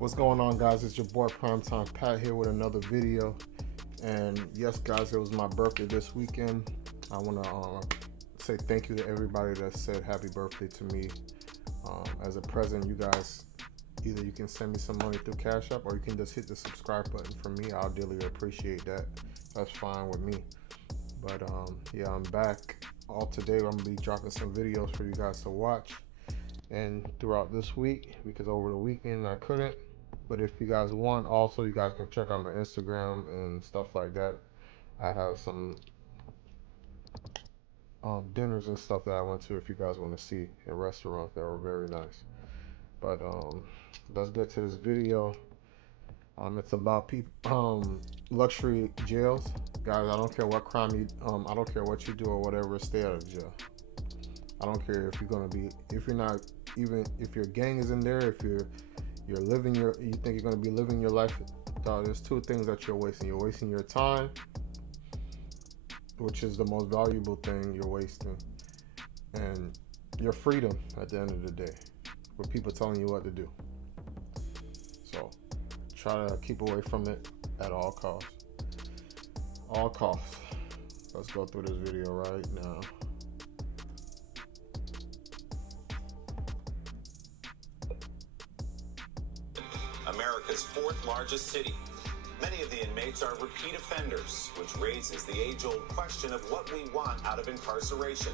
What's going on, guys? It's your boy PrimeTimePat here with another video. And yes, guys, it was my birthday this weekend. I want to say thank you to everybody that said happy birthday to me. As a present, you guys, either you can send me some money through Cashapp or you can just hit the subscribe button for me. I'll dearly appreciate that. That's fine with me. But yeah, I'm back. All today, I'm gonna be dropping some videos for you guys to watch and throughout this week, because over the weekend I couldn't. But if you guys want, also you guys can check out my Instagram and stuff like that. I have some dinners and stuff that I went to, if you guys want to see, at restaurants that were very nice. But let's get to this video. It's about people, luxury jails, guys. I don't care what crime you, I don't care what you do or whatever. Stay out of jail. I don't care if you're gonna be, if you're not, even if your gang is in there, if you're living your, you think you're gonna be living your life. There's two things that you're wasting. You're wasting your time, which is the most valuable thing you're wasting, and your freedom at the end of the day, with people telling you what to do. So try to keep away from it at all costs. All costs. Let's go through this video right now. America's fourth largest city. Many of the inmates are repeat offenders, which raises the age-old question of what we want out of incarceration: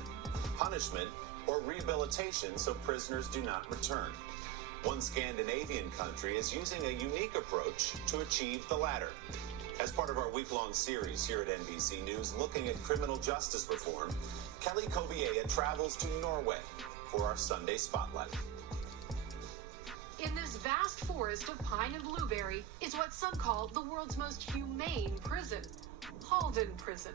punishment or rehabilitation so prisoners do not return. One Scandinavian country is using a unique approach to achieve the latter. As part of our week-long series here at NBC News looking at criminal justice reform, Kelly Kobiea travels to Norway for our Sunday Spotlight. In this vast forest of pine and blueberry is what some call the world's most humane prison, Halden Prison,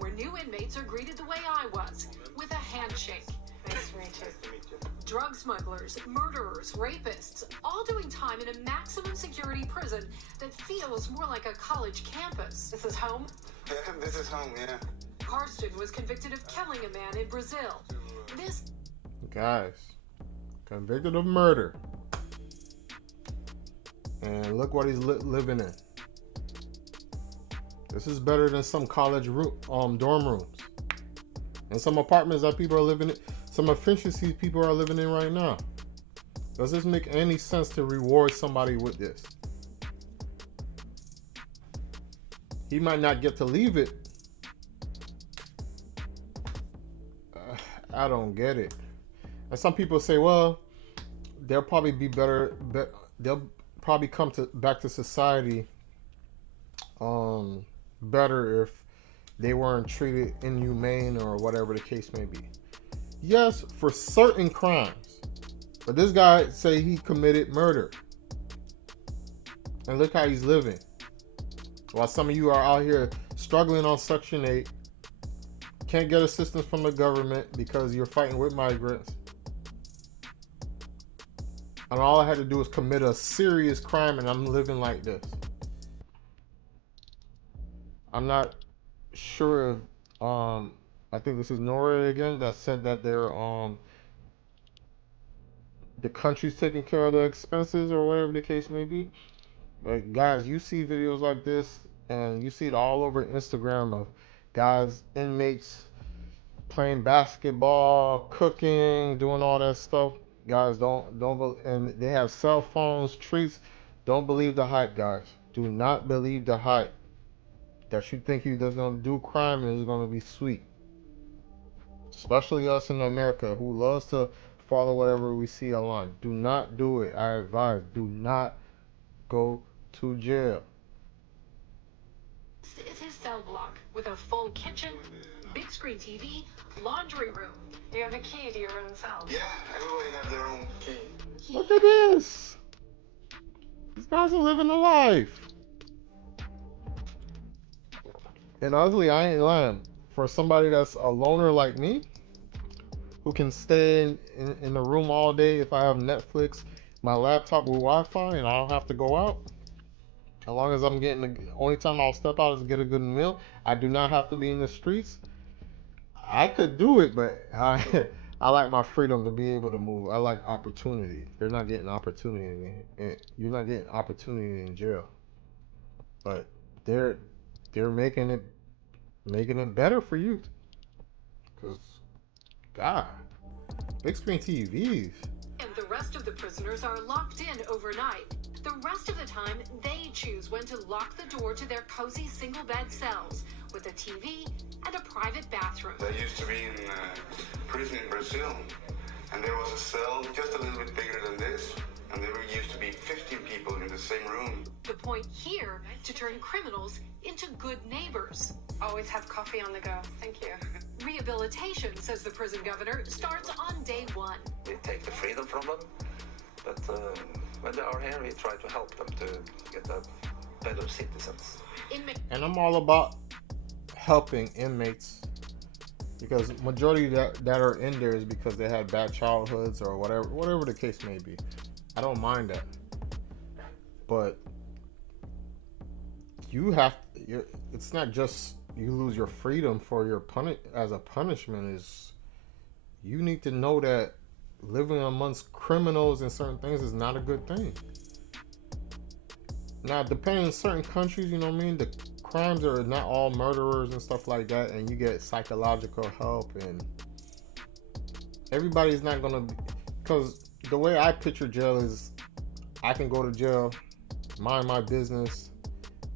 where new inmates are greeted the way I was, with a handshake. Nice to meet you. Drug smugglers, murderers, rapists, all doing time in a maximum security prison that feels more like a college campus. This is home? Yeah, this is home, yeah. Karsten was convicted of killing a man in Brazil. This Guys, convicted of murder. And look what he's living in. This is better than some college dorm rooms and some apartments that people are living in, some efficiencies people are living in right now. Does this make any sense to reward somebody with this? He might not get to leave it. I don't get it. And some people say, well, they'll probably be better. They'll probably come back to society better if they weren't treated inhumane or whatever the case may be. Yes, for certain crimes, but this guy say he committed murder, and look how he's living, while some of you are out here struggling on Section 8, can't get assistance from the government because you're fighting with migrants. And all I had to do was commit a serious crime, and I'm living like this. I'm not sure. I think this is Norway again that said that they're the country's taking care of the expenses or whatever the case may be. But guys, you see videos like this, and you see it all over Instagram of guys, inmates playing basketball, cooking, doing all that stuff. Guys, don't, and they have cell phones, treats. Don't believe the hype, guys. Do not believe the hype that you think you're just gonna do crime and it's gonna be sweet. Especially us in America, who loves to follow whatever we see online. Do not do it. I advise, do not go to jail. is his cell block with a full kitchen, big screen TV, laundry room. You have a key to your own cell. Yeah, everybody has their own key. Look at this. These guys are living a life. And honestly, I ain't lying. For somebody that's a loner like me, who can stay in the room all day if I have Netflix, my laptop with Wi-Fi, and I don't have to go out, as long as I'm getting the only time I'll step out is to get a good meal. I do not have to be in the streets. I could do it, but I I like my freedom to be able to move. I like opportunity. They're not getting opportunity, and you're not getting opportunity in jail. But they're making it better for you. Cause God, big screen TVs. And the rest of the prisoners are locked in overnight. The rest of the time, they choose when to lock the door to their cozy single-bed cells with a TV and a private bathroom. I used to be in prison in Brazil, and there was a cell just a little bit bigger than this, and there used to be 15 people in the same room. The point here, to turn criminals into good neighbors. Always have coffee on the go. Thank you. Rehabilitation, says the prison governor, starts on day one. We take the freedom from them, but when they are here, we try to help them to get a better citizens. And I'm all about helping inmates, because majority that are in there is because they had bad childhoods or whatever the case may be. I don't mind that, but it's not just you lose your freedom for your as a punishment. Is you need to know that living amongst criminals and certain things is not a good thing. Now, depending on certain countries, you know what I mean, the crimes are not all murderers and stuff like that, and you get psychological help, and everybody's not gonna, because the way I picture jail is I can go to jail, mind my business,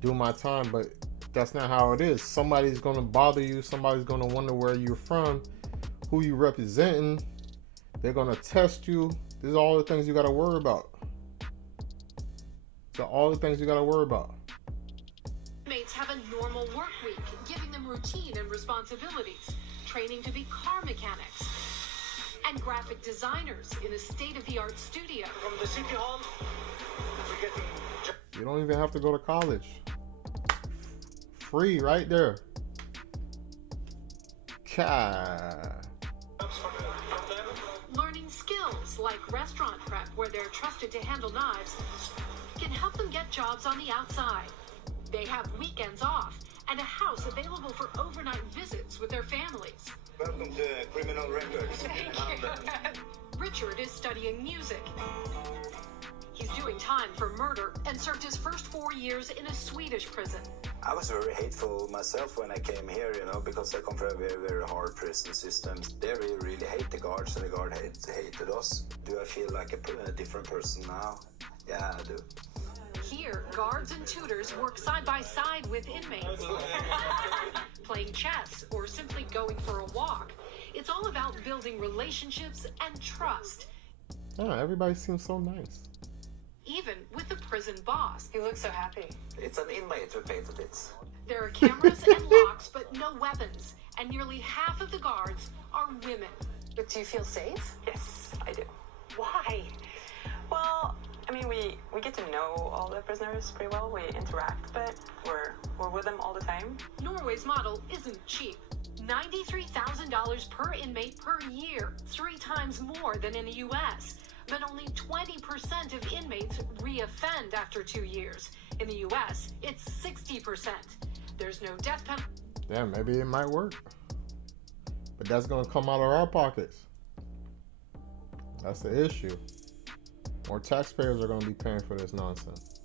do my time, but that's not how it is. Somebody's gonna bother you, somebody's gonna wonder where you're from, who you representing, they're gonna test you. These are all the things you gotta worry about. So all the things you gotta worry about. Inmates have a normal work week, giving them routine and responsibilities, training to be car mechanics and graphic designers in a state-of-the-art studio. From the city hall, we're getting... You don't even have to go to college. Free right there. Learning skills like restaurant prep, where they're trusted to handle knives, can help them get jobs on the outside. They have weekends off and a house available for overnight visits with their families. Welcome to Criminal Records. Richard is studying music. He's doing time for murder and served his first 4 years in a Swedish prison. I was very hateful myself when I came here, because I come from a very, very hard prison system. They really hate the guards, and the guard hated us. Do I feel like a different person now? Yeah, I do. Here, guards and tutors work side by side with inmates, playing chess or simply going for a walk. It's all about building relationships and trust. Yeah, everybody seems so nice. Even with the prison boss. You look so happy. It's an inmate who painted it. There are cameras and locks, but no weapons. And nearly half of the guards are women. But do you feel safe? Yes, I do. Why? Well, I mean, we get to know all the prisoners pretty well. We interact, but we're with them all the time. Norway's model isn't cheap. $93,000 per inmate per year, 3 times more than in the U.S. But only 20% of inmates re-offend after 2 years. In the U.S., it's 60%. There's no death penalty. Yeah, maybe it might work. But that's going to come out of our pockets. That's the issue. More taxpayers are going to be paying for this nonsense.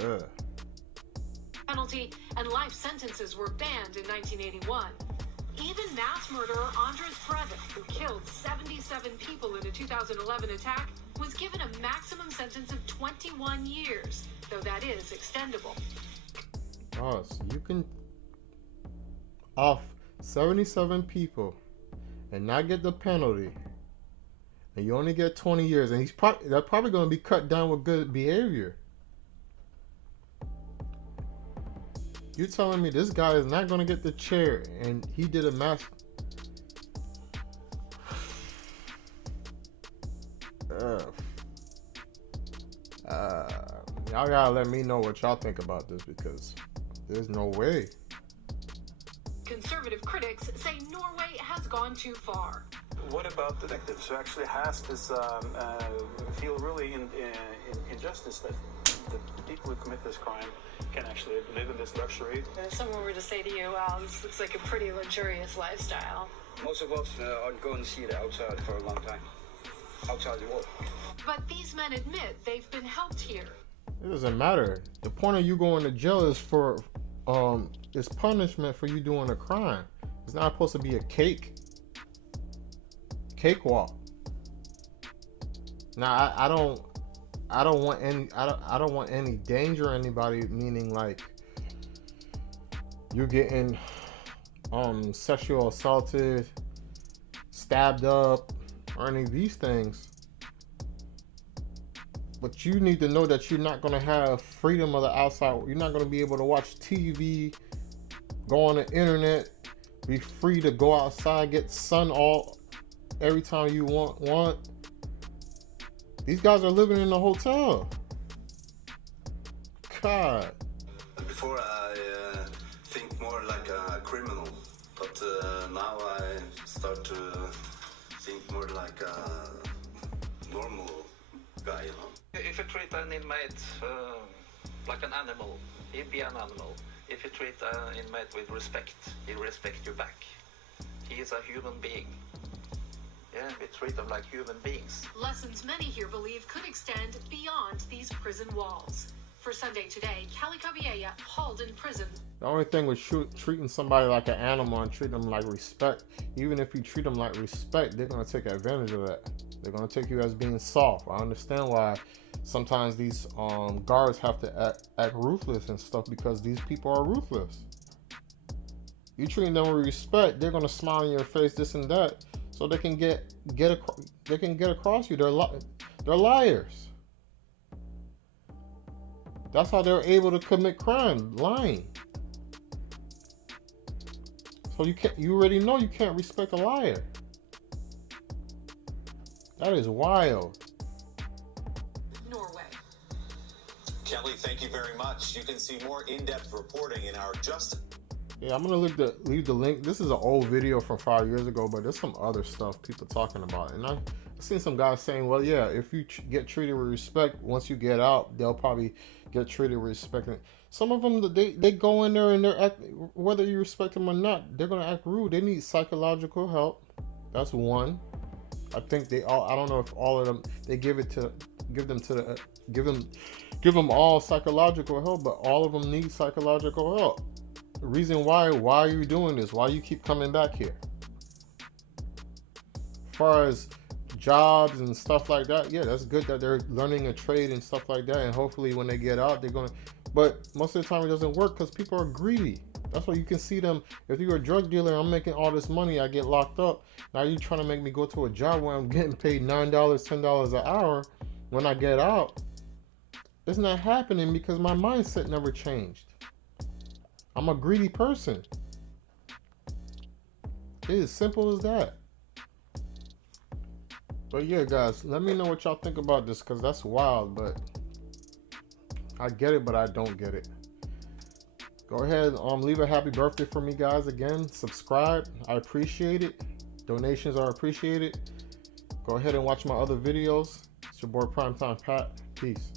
Ugh. Penalty and life sentences were banned in 1981. Even mass murderer Andres Breivik, who killed 77 people in a 2011 attack, was given a maximum sentence of 21 years, though that is extendable. Oh, so you can off 77 people and not get the penalty, and you only get 20 years, and they're probably going to be cut down with good behavior. You're telling me this guy is not going to get the chair, and he did a mass... y'all gotta let me know what y'all think about this, because there's no way. Conservative critics say Norway has gone too far. What about detectives who actually has this feel really injustice that the people who commit this crime can actually live in this luxury. And if someone were to say to you, wow, this looks like a pretty luxurious lifestyle. Most of us aren't going to see it outside for a long time. Outside the world. But these men admit they've been helped here. It doesn't matter. The point of you going to jail is for is punishment for you doing a crime. It's not supposed to be a cakewalk. Now I don't want any danger or anybody, meaning like you're getting sexual assaulted, stabbed up, or any of these things. But you need to know that you're not going to have freedom of the outside. You're not going to be able to watch TV, go on the internet, be free to go outside, get sun every time you want. These guys are living in a hotel. God. Before I think more like a criminal, but now I start to think more like a normal guy, you know. If you treat an inmate like an animal, he'd be an animal. If you treat an inmate with respect, he'll respect you back. He is a human being. Yeah, we treat them like human beings. Lessons many here believe could extend beyond these prison walls. For Sunday Today, Kelly Caballera, hauled in prison. The only thing with treating somebody like an animal and treating them like respect, even if you treat them like respect, they're going to take advantage of that. They're going to take you as being soft. I understand why sometimes these guards have to act ruthless and stuff, because these people are ruthless. You treating them with respect, they're going to smile in your face, this and that, so they can get across you. They're liars. That's how they're able to commit crime, lying. So you already know you can't respect a liar. That is wild. Norway. Kelly, thank you very much. You can see more in-depth reporting in our Justice. Yeah, I'm gonna leave the link. This is an old video from 5 years ago, but there's some other stuff people talking about, and I've seen some guys saying, well, yeah, if you get treated with respect, once you get out, they'll probably get treated with respect. Some of them, they go in there and they're whether you respect them or not, they're gonna act rude. They need psychological help. That's one. I think I don't know if all of them, they give them all psychological help, but all of them need psychological help. The reason why are you doing this? Why you keep coming back here? As far as jobs and stuff like that, yeah, that's good that they're learning a trade and stuff like that, and hopefully when they get out, they're gonna, but most of the time it doesn't work because people are greedy. That's why you can see them. If you're a drug dealer, I'm making all this money, I get locked up. Now you're trying to make me go to a job where I'm getting paid $9, $10 an hour when I get out. It's not happening because my mindset never changed. I'm a greedy person. It is simple as that. But yeah, guys, let me know what y'all think about this, because that's wild, but I get it, but I don't get it. Go ahead, leave a happy birthday for me, guys. Again, subscribe. I appreciate it. Donations are appreciated. Go ahead and watch my other videos. It's your boy PrimeTimePat. Peace.